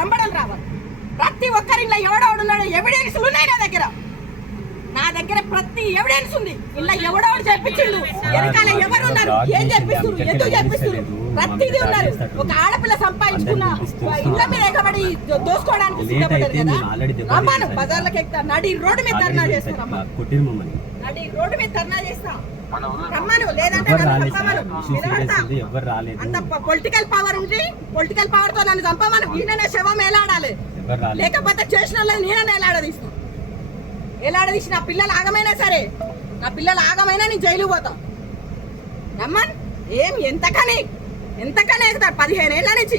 లంబడలు రావాలి. ప్రతి ఒక్కరి ఎవడెవడున్నాడు ఎవిడెన్స్ ఉన్నాయి నా దగ్గర ప్రతి ఎవిడెన్స్ ఉంది. ఇలా ఎవడెవడు చెప్పించిండు, వెనకాల ఎవరున్నారు, ఏం చెప్పిస్తున్నారు, ఎందుకు చెప్పిస్తున్నారు, ప్రతిదీ ఉన్నారు. ఒక ఆడపిల్ల సంపాదించుకున్న ఇళ్ళ మీద ఎగబడి దోసుకోవడానికి సిద్ధపడ్డారు కదా. రమ్మాను బజార్లకు ఎక్కుతా, నడి రోడ్డు మీద ధర్నా చేస్తాం, నడి రోడ్డు మీద ధర్నా చేస్తాం, రమ్మను. లేదంటే అంత పొలిటికల్ పవర్ ఉంది, పొలిటికల్ పవర్ తో నన్ను చంపమను. ఈయననే శవం ఎలాడాలి, లేకపోతే చేసిన వాళ్ళని నేననే ఎలాడదీస్తాను. ఎలాడదీసి నా పిల్లలు ఆగమైనా సరే, నా పిల్లలు ఆగమైనా నేను జైలు పోతాం. రమ్మన్ ఏం ఎంతకని ఎగుతారు. 15 ఏళ్ళ నుంచి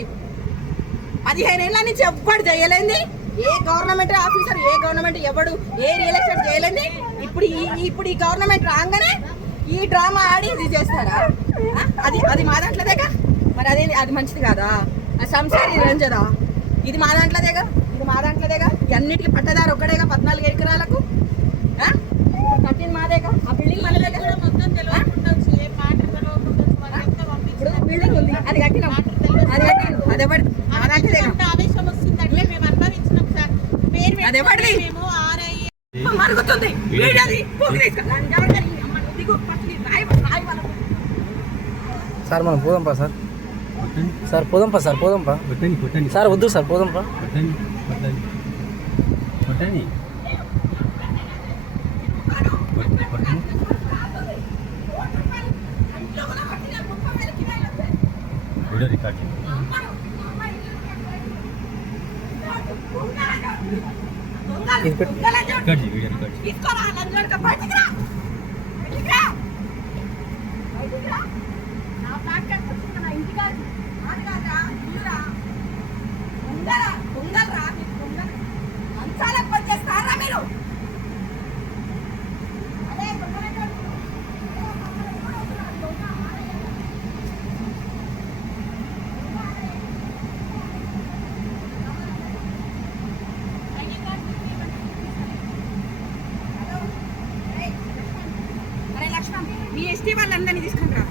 ఎవ్వడు చేయలేంది. ఏ గవర్నమెంట్ ఆఫీసర్, ఏ గవర్నమెంట్ ఎవడు ఏ రియల్ ఎస్టేట్ చేయలేంది. ఇప్పుడు ఈ గవర్నమెంట్ రాగానే ఈ డ్రామా ఆడి ఇది చేస్తారా? అది మా దాంట్లోదేగా. మరి అది మంచిది కాదా? ఆ సంసారి రంజదా, ఇది మా దాంట్లోదేగా, అన్నిటికీ పట్టదారు ఒక్కడేగా. 14 ఎకరాలకు కట్టిన మాదేగా. ఆ బిల్డింగ్ మనదేగా. ఇప్పుడు బిల్డింగ్ ఉంది, అది కట్టినాం, అది ఎవరిది? మా దాంట్లోదేగా. అది ఎవరిది? మరుగుతుంది. సార్ మనం పోదాంపా సార్, పోదాంపా సార్, వద్దు సార్ పోదాంపా. మీ ఎస్టీ వాళ్ళందరినీ తీసుకుని రా.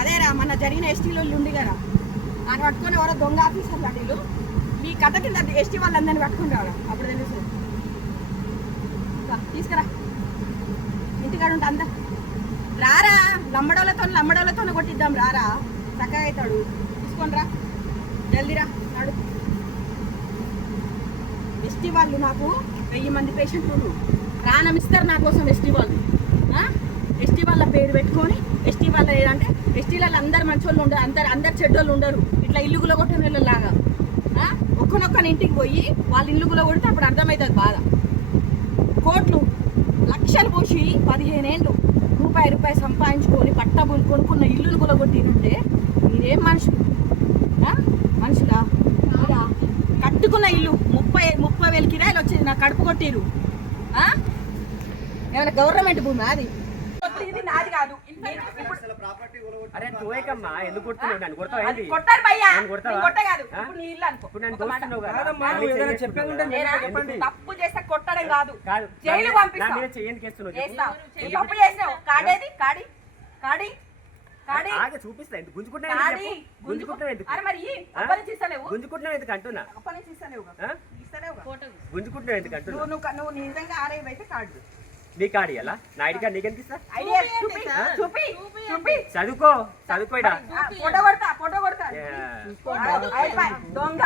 అదేరా మన జరిగిన ఎస్టీలో ఉండి కదా, ఆయన పట్టుకొని ఎవరో దొంగ ఆఫీసర్లు అడిలు మీ కథ కింద ఎస్టీ వాళ్ళందరినీ పట్టుకుని రావడా. అప్పుడు తెలుసు. తీసుకురా, ఇంటికాడ ఉంటా అందా. రారా, లంబడోళ్ళతో కొట్టిద్దాం. రారా, చక్కగా అవుతాడు. తీసుకొని రా, జల్దీరా. నాడు ఎస్టీ వాళ్ళు నాకు 1000 మంది పేషెంట్లు ప్రాణమిస్తారు నా కోసం. ఎస్టీ వాళ్ళ పేరు పెట్టుకొని, ఎస్టీ వాళ్ళ ఏదంటే ఎస్టీలలో అందరు మంచోళ్ళు ఉండరు, అందరు చెడ్డోళ్ళు ఉండరు. ఇట్లా ఇల్లుగులో కొట్టిన వాళ్ళలాగా ఒక్కనొక్కని ఇంటికి పోయి వాళ్ళ ఇల్లుగులో కొడితే అప్పుడు అర్థమవుతుంది బాధ. కోట్లు లక్షలు పోసి 15 ఏళ్ళు రూపాయి సంపాదించుకొని పట్టబులు కొనుక్కున్న ఇల్లులు కొలగొట్టినంటే మీరేం మనుషులా? కట్టుకున్న ఇల్లు 30,000 కిరాయిలు వచ్చేది, నా కడుపు కొట్టిరు. ఏమైనా గవర్నమెంట్ భూమి? అది ఇది నాది కాదు. కొట్టారు భయ్యా, నీ ఇల్లు అనుకో. తప్పు చేస్తే కొట్టడం కాదు, జైలు పంపిస్తావు. తప్పు చేసినావు. కాడేది కాడి చూపిస్తా. గుంజుకుంటున్నావు ఎందుకు అంటున్నా? గుంజుకుంటున్నావు ఎందుకు అంటున్నా? నువ్వు నిజంగా ఆర్ఐ అయితే కార్డు, నీ కార్డు ఇయ్యాలా? నా ఐడి కార్డు నీకెందుకు ఇస్తా? చదువుకో ఫోటో కొడతా. దొంగ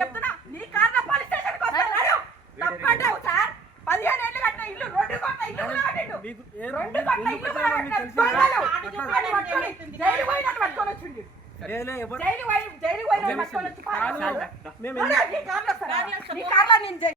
చెప్తున్నా, నీ కార్లో పోలీస్ స్టేషన్ కి వస్తాడు. తప్పంటావు సార్. 15 ఏళ్ళు కట్టిన ఇల్లు రోడ్డు కొత్త ఇల్లు జైలు పోయినట్టు పట్టుకొని వచ్చింది. జైలు పోయిన పట్టుకొని వచ్చి